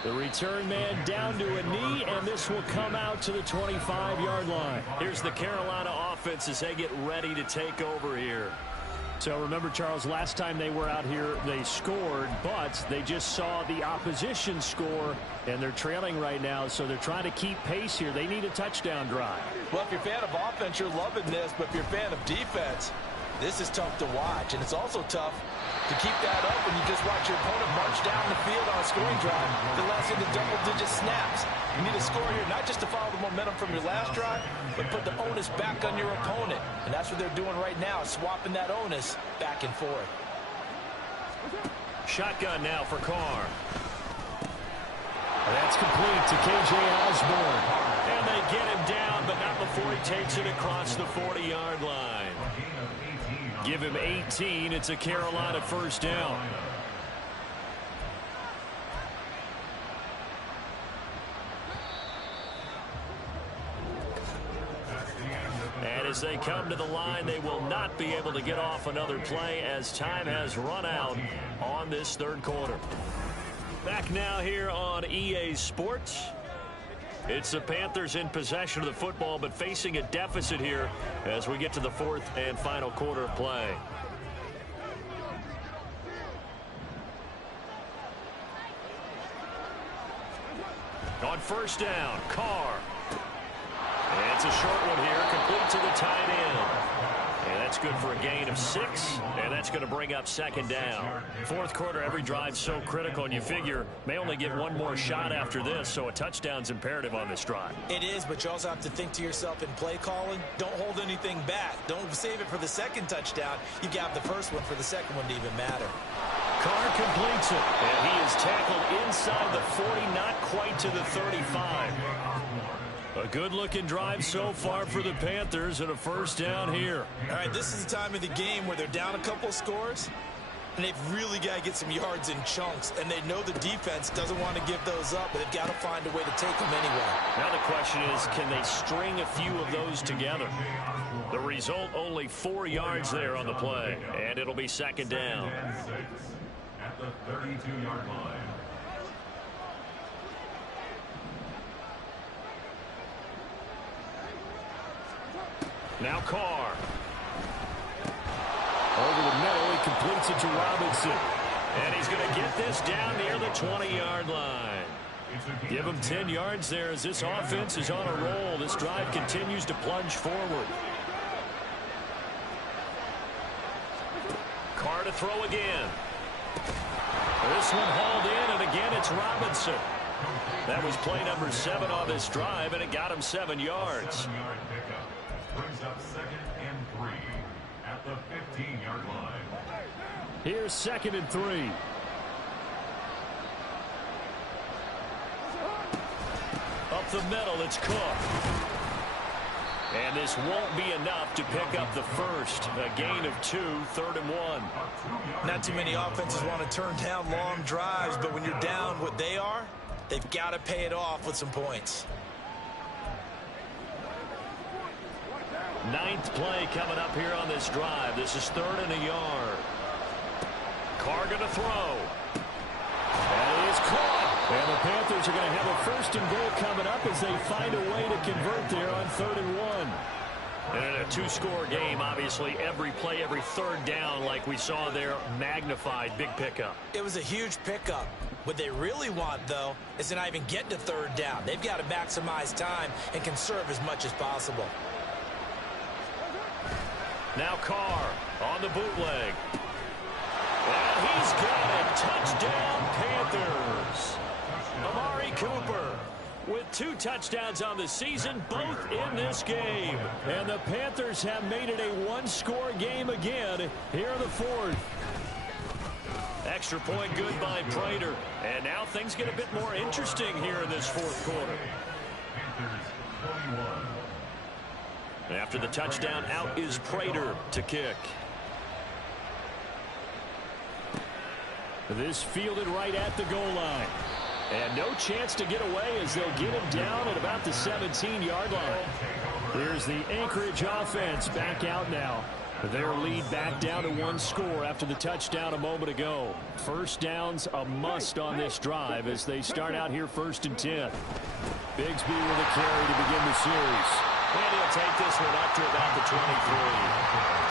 The return man down to a knee, and this will come out to the 25-yard line. Here's the Carolina offense as they get ready to take over here. So remember, Charles, last time they were out here, they scored, but they just saw the opposition score, and they're trailing right now, so they're trying to keep pace here. They need a touchdown drive. Well, if you're a fan of offense, you're loving this, but if you're a fan of defense, this is tough to watch, and it's also tough to keep that up when you just watch your opponent march down the field on a scoring drive that lasts into double-digit snaps. You need a score here, not just to follow the momentum from your last drive, but put the onus back on your opponent. And that's what they're doing right now, swapping that onus back and forth. Shotgun now for Carr. That's complete to K.J. Osborne. And they get him down, but not before he takes it across the 40-yard line. Give him 18. It's a Carolina first down. And as they come to the line, they will not be able to get off another play as time has run out on this 3rd quarter. Back now here on EA Sports. It's the Panthers in possession of the football, but facing a deficit here as we get to the 4th and final quarter of play. On first down, Carr. And it's a short one here, complete to the tight end. And that's good for a gain of 6, and that's going to bring up 2nd down. 4th quarter, every drive's so critical, and you figure may only get one more shot after this, so a touchdown's imperative on this drive. It is, but you also have to think to yourself in play calling, don't hold anything back. Don't save it for the 2nd touchdown. You got the first one for the 2nd one to even matter. Carr completes it, and he is tackled inside the 40, not quite to the 35. A good-looking drive so far for the Panthers and a first down here. All right, this is the time of the game where they're down a couple of scores, and they've really got to get some yards in chunks, and they know the defense doesn't want to give those up, but they've got to find a way to take them anyway. Now the question is, can they string a few of those together? The result, only 4 yards there on the play, and it'll be 2nd down. At the 32-yard line. Now Carr. Over the middle, he completes it to Robinson. And he's going to get this down near the 20-yard line. Give him 10 yards there as this offense is on a roll. This drive continues to plunge forward. Carr to throw again. This one hauled in, and again it's Robinson. That was play number 7 on this drive, and it got him 7 yards. Brings up 2nd and 3 at the 15-yard line. Here's 2nd and 3. Up the middle, it's Cook. And this won't be enough to pick up the first. A gain of 2, 3rd and 1. Not too many offenses want to turn down long drives, but when you're down what they are, they've got to pay it off with some points. 9th play coming up here on this drive. This is 3rd and a yard. Carr going to throw. That is caught. And the Panthers are going to have a 1st and goal coming up as they find a way to convert there on 3rd and 1. And in a 2-score game, obviously, every play, every 3rd down, like we saw there, magnified. Big pickup. It was a huge pickup. What they really want, though, is to not even get to 3rd down. They've got to maximize time and conserve as much as possible. Now Carr on the bootleg. And he's got it. Touchdown, Panthers. Amari Cooper with 2 touchdowns on the season, both in this game. And the Panthers have made it a one-score game again here in the 4th. Extra point good by Prater. And now things get a bit more interesting here in this 4th quarter. After the touchdown, out is Prater to kick. This fielded right at the goal line. And no chance to get away as they'll get him down at about the 17-yard line. Here's the Anchorage offense back out now. Their lead back down to 1 score after the touchdown a moment ago. First down's a must on this drive as they start out here 1st and 10. Bigsby with a carry to begin the series. And he'll take this one up to about the 23.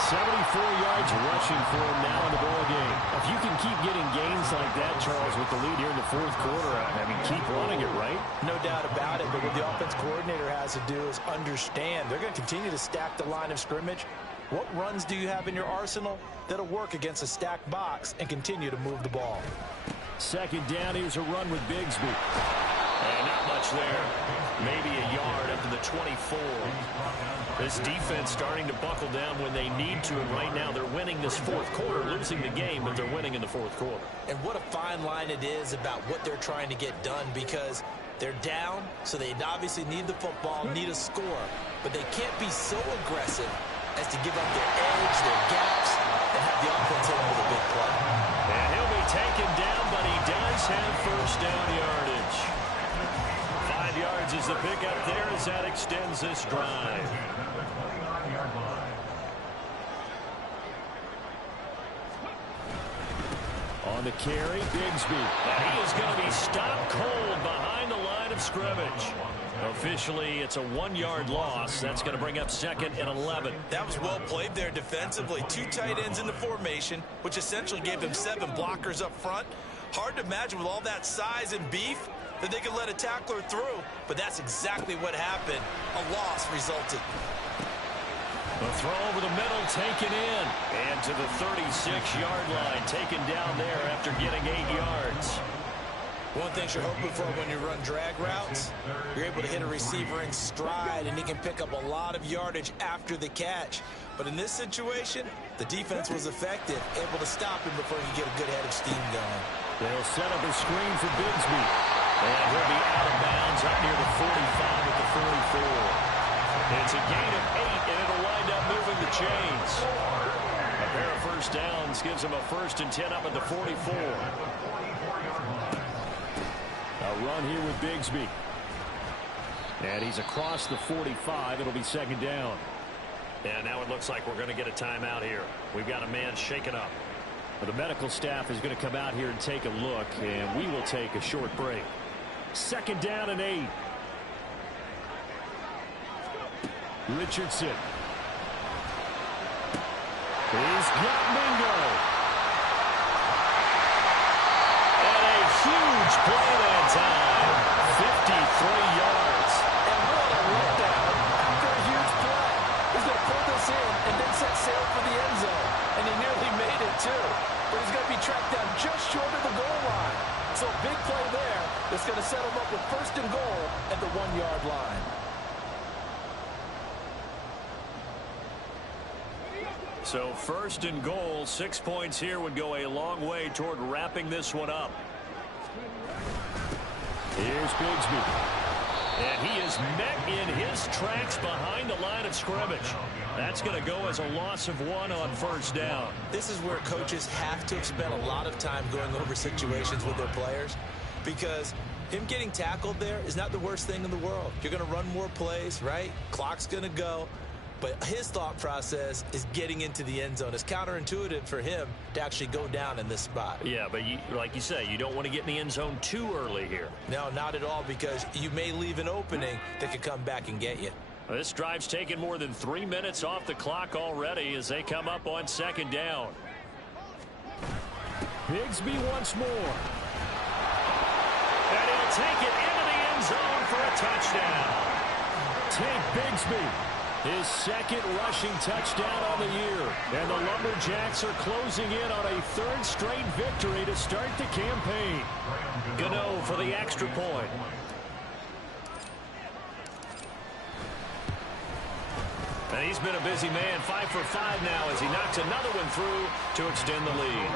74 yards rushing for him now in the ball game. If you can keep getting gains like that, Charles, with the lead here in the 4th quarter, I mean, keep running it, right? No doubt about it, but what the offense coordinator has to do is understand they're going to continue to stack the line of scrimmage. What runs do you have in your arsenal that'll work against a stacked box and continue to move the ball? 2nd down, here's a run with Bigsby. And not much there. Maybe a yard up to the 24. This defense starting to buckle down when they need to, and right now they're winning this 4th quarter, losing the game, but they're winning in the 4th quarter. And what a fine line it is about what they're trying to get done, because they're down, so they obviously need the football, need a score, but they can't be so aggressive as to give up their edge, their gaps, and have the offense hit them with a big play. And he'll be taken down, but he does have 1st down yardage. 5 yards is the pickup there as that extends this drive. On the carry, Bigsby. And he is going to be stopped cold behind the line of scrimmage. Officially, it's a 1-yard loss. That's going to bring up 2nd and 11. That was well played there defensively. 2 tight ends in the formation, which essentially gave them 7 blockers up front. Hard to imagine with all that size and beef that they could let a tackler through, but that's exactly what happened. A loss resulted. The throw over the middle taken in. And to the 36-yard line, taken down there after getting 8 yards. One thing you're hoping for when you run drag routes, you're able to hit a receiver in stride, and he can pick up a lot of yardage after the catch. But in this situation, the defense was effective, able to stop him before he could get a good head of steam going. They'll set up a screen for Bigsby. And he'll be out of bounds up near the 45 at the 44. It's a gain of 8, and it'll wind up moving the chains. A pair of 1st downs gives him a 1st and 10 up at the 44. A run here with Bigsby. And he's across the 45. It'll be 2nd down. And now it looks like we're going to get a timeout here. We've got a man shaken up. Well, the medical staff is going to come out here and take a look, and we will take a short break. 2nd down and 8. Richardson. He's got Mingo. And a huge play that time. 53 yards. And what a letdown after a huge play. He's going to pull this in and then set sail for the end zone. And he nearly made it, too. But he's going to be tracked down just short of the goal line. So a big play there that's going to set him up with 1st and goal at the 1-yard line. So 1st and goal, 6 points here would go a long way toward wrapping this one up. Here's Bigsby. And he is met in his tracks behind the line of scrimmage. That's going to go as a loss of 1 on 1st down. This is where coaches have to have spent a lot of time going over situations with their players, because him getting tackled there is not the worst thing in the world. You're going to run more plays, right? Clock's going to go. But his thought process is getting into the end zone. It's counterintuitive for him to actually go down in this spot. Yeah, but like you say, you don't want to get in the end zone too early here. No, not at all, because you may leave an opening that could come back and get you. This drive's taken more than 3 minutes off the clock already as they come up on 2nd down. Bigsby once more. And he'll take it into the end zone for a touchdown. Take Bigsby. His second rushing touchdown on the year. And the Lumberjacks are closing in on a third straight victory to start the campaign. Gano for the extra point. And he's been a busy man, 5 for 5 now as he knocks another one through to extend the lead.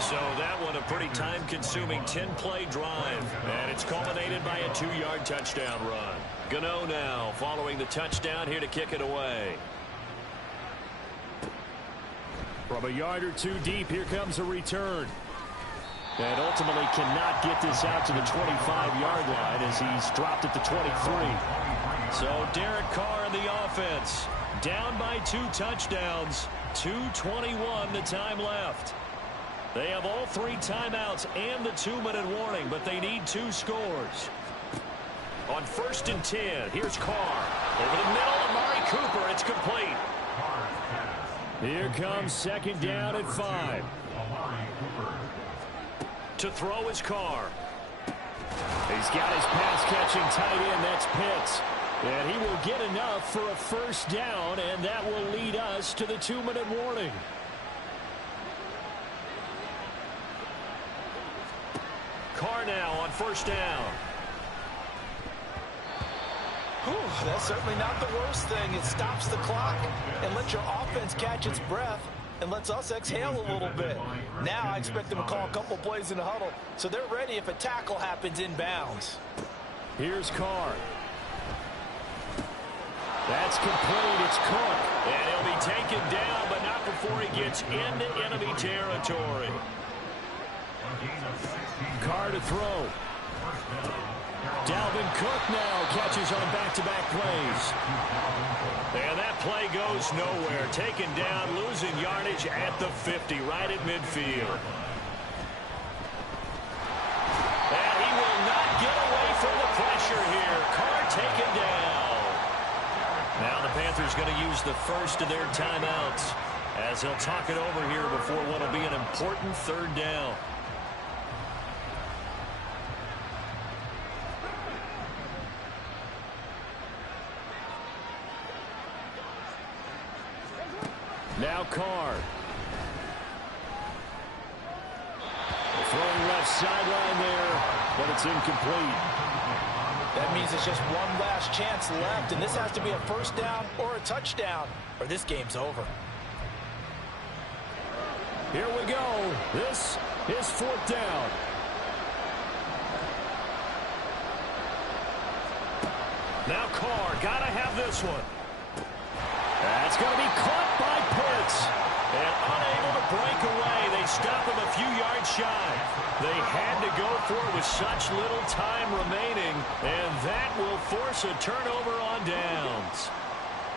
So that one a pretty time-consuming 10-play drive. And it's culminated by a 2-yard touchdown run. Gano now following the touchdown here to kick it away. From a yard or two deep, here comes a return. And ultimately cannot get this out to the 25-yard line as he's dropped at the 23. So Derek Carr in the offense. Down by 2 touchdowns. 2:21 the time left. They have all 3 timeouts and the 2-minute warning, but they need 2 scores. On 1st and 10, here's Carr. Over the middle, Amari Cooper. It's complete. Here comes 2nd down at 5. To throw is Carr. He's got his pass-catching tight end. That's Pitts. And he will get enough for a 1st down, and that will lead us to the 2-minute warning. Carr now on 1st down. Whew, that's certainly not the worst thing. It stops the clock and lets your offense catch its breath and lets us exhale a little bit. Now I expect them to call a couple plays in the huddle so they're ready if a tackle happens inbounds. Here's Carr. That's complete. It's Cook. And he'll be taken down, but not before he gets into enemy territory. Carr to throw. Dalvin Cook now catches on back-to-back plays. And that play goes nowhere. Taken down, losing yardage at the 50, right at midfield. And he will not get away from the pressure here. Carr taken down. Now the Panthers going to use the first of their timeouts as he'll talk it over here before what will be an important 3rd down. Now Carr. Throwing left sideline there, but it's incomplete. That means it's just one last chance left, and this has to be a 1st down or a touchdown, or this game's over. Here we go. This is 4th down. Now Carr, gotta have this one. That's going to be caught by Pitts. And unable to break away. They stop him a few yards shy. They had to go for it with such little time remaining, and that will force a turnover on downs.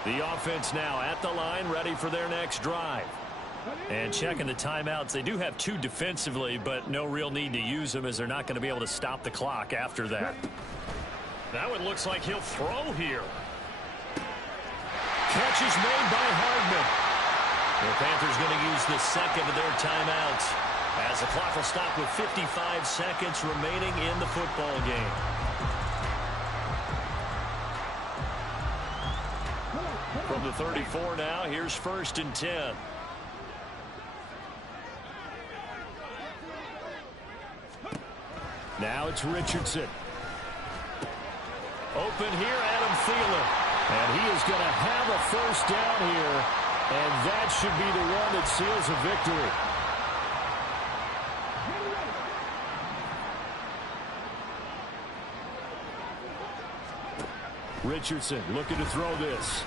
The offense now at the line, ready for their next drive. And checking the timeouts, they do have 2 defensively, but no real need to use them as they're not going to be able to stop the clock after that. That one looks like he'll throw here. Catch is made by Hardman. The Panthers going to use the 2nd of their timeouts as the clock will stop with 55 seconds remaining in the football game. From the 34 now, here's 1st and 10. Now it's Richardson. Open here, Adam Thielen. And he is going to have a 1st down here, and that should be the one that seals a victory. Richardson looking to throw this.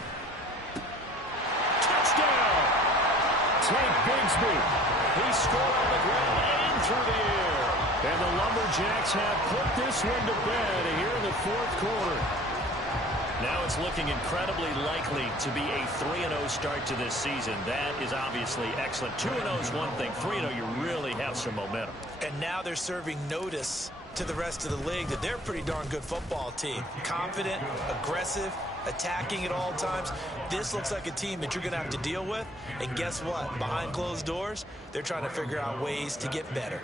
Touchdown! Tank Bigsby. He scored on the ground and through the air. And the Lumberjacks have put this one to bed here in the 4th quarter. Now it's looking incredibly likely to be a 3-0 start to this season. That is obviously excellent. 2-0 is one thing. 3-0, you really have some momentum. And now they're serving notice to the rest of the league that they're a pretty darn good football team. Confident, aggressive, attacking at all times. This looks like a team that you're going to have to deal with. And guess what? Behind closed doors, they're trying to figure out ways to get better.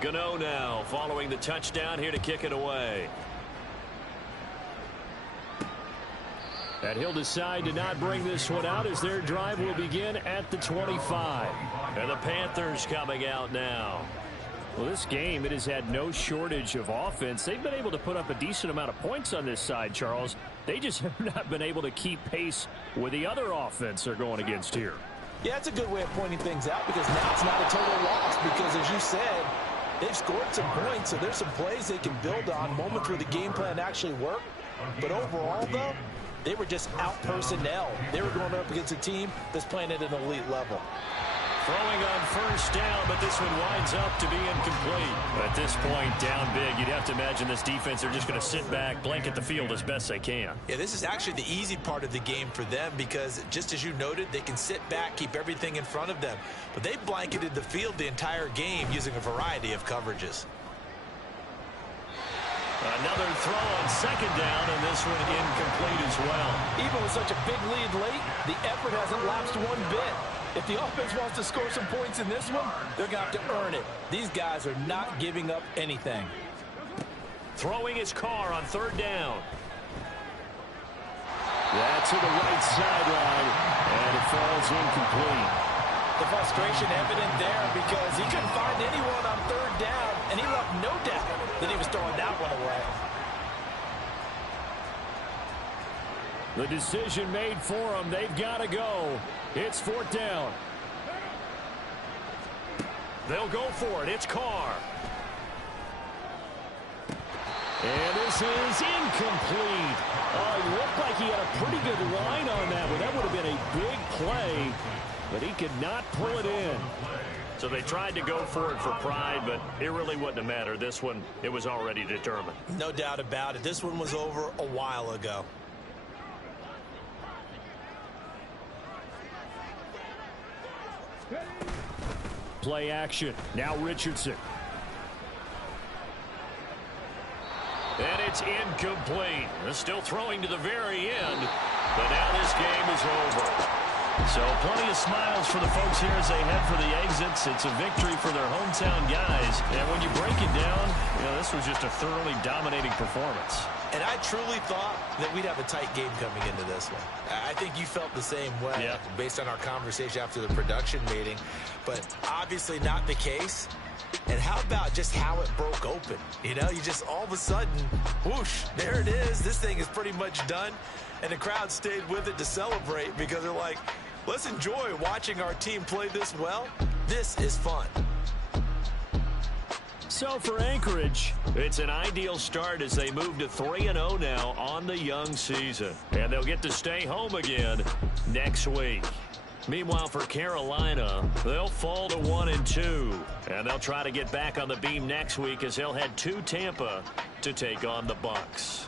Gano now following the touchdown here to kick it away. And he'll decide to not bring this one out as their drive will begin at the 25. And the Panthers coming out now. Well, this game, it has had no shortage of offense. They've been able to put up a decent amount of points on this side, Charles. They just have not been able to keep pace with the other offense they're going against here. Yeah, that's a good way of pointing things out because now it's not a total loss because, as you said, they've scored some points, so there's some plays they can build on, moments where the game plan actually worked. But overall, though, they were just out-personnel. They were going up against a team that's playing at an elite level. Throwing on first down, but this one winds up to be incomplete. At this point, down big, you'd have to imagine this defense are just going to sit back, blanket the field as best they can. Yeah, this is actually the easy part of the game for them because, just as you noted, they can sit back, keep everything in front of them. But they blanketed the field the entire game using a variety of coverages. Another throw on second down, and this one incomplete as well. Even with such a big lead late, the effort hasn't lapsed one bit. If the offense wants to score some points in this one, they're going to have to earn it. These guys are not giving up anything. Throwing his car on third down. That's to the right sideline, and it falls incomplete. The frustration evident there because he couldn't find anyone on third down, and he left no doubt that he was throwing that one away. The decision made for them. They've got to go. It's fourth down. They'll go for it. It's Carr. And this is incomplete. It looked like he had a pretty good line on that one. That would have been a big play, but he could not pull it in. So they tried to go for it for pride, but it really wouldn't have mattered. This one, it was already determined. No doubt about it. This one was over a while ago. Play action. Now Richardson. And it's incomplete. They're still throwing to the very end, but now this game is over. So plenty of smiles for the folks here as they head for the exits. It's a victory for their hometown guys. And when you break it down, this was just a thoroughly dominating performance. And I truly thought that we'd have a tight game coming into this one. I think you felt the same way based on our conversation after the production meeting, but obviously not the case. And how about just how it broke open? You just all of a sudden, whoosh, there it is. This thing is pretty much done. And the crowd stayed with it to celebrate because they're like, let's enjoy watching our team play this well. This is fun. So for Anchorage, it's an ideal start as they move to 3-0 now on the young season. And they'll get to stay home again next week. Meanwhile, for Carolina, they'll fall to 1-2. And they'll try to get back on the beam next week as they'll head to Tampa to take on the Bucs.